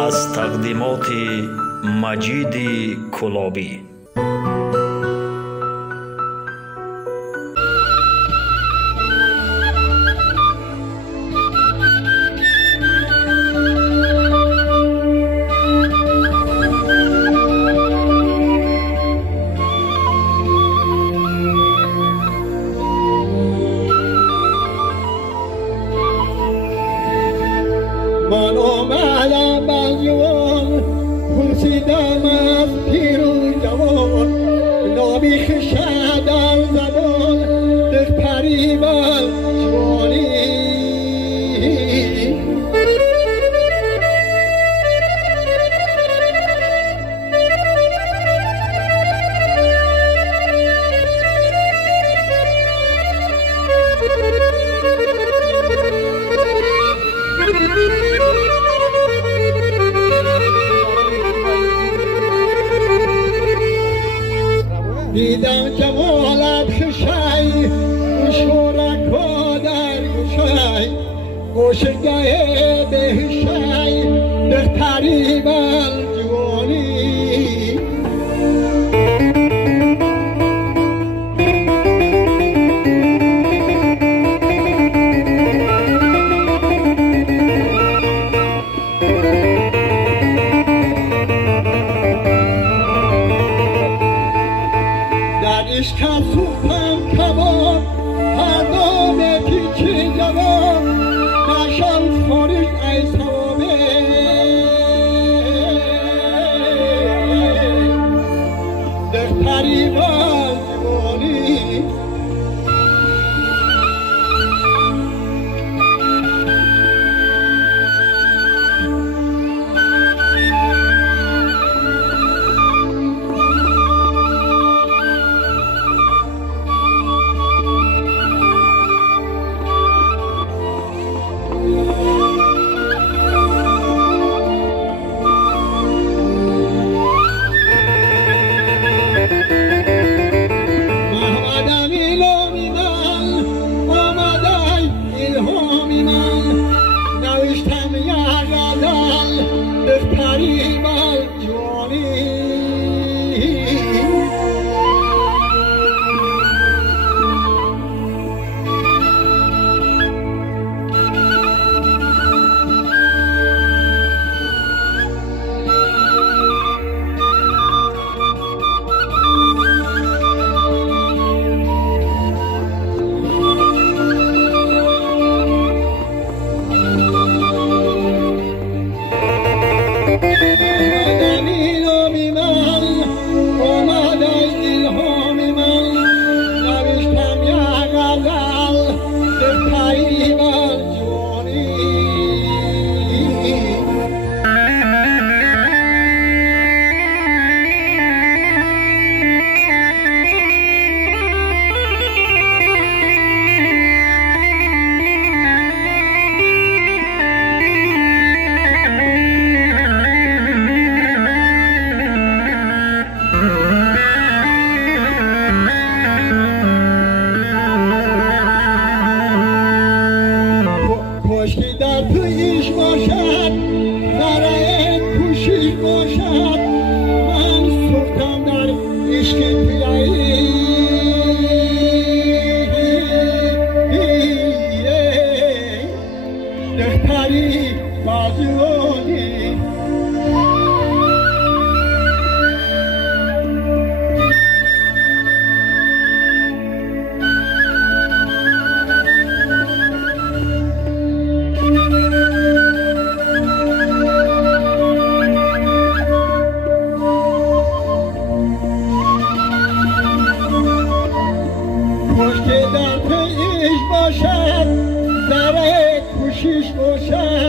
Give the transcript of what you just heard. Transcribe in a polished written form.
از تقدیمات مجید کلابی. من آمدم بزیوان پرسیدم از پیر و جوان نامی خشد در زبان دق پری بر جوانی دیدم جمالت خشی شورکا در گوشی گوشگاه بهشی دختری بر جوانی عشقم سوختم کباب هر دامه پیچی جواب نشم خارج ای ثوابه دختری بر جوانی دختری بر جوانی کشکی در تویش باشد زره کوشش باشد من سوختم در عشق پیایی دختری بازیونی کشکی در پیش باشد زره کوشش باشد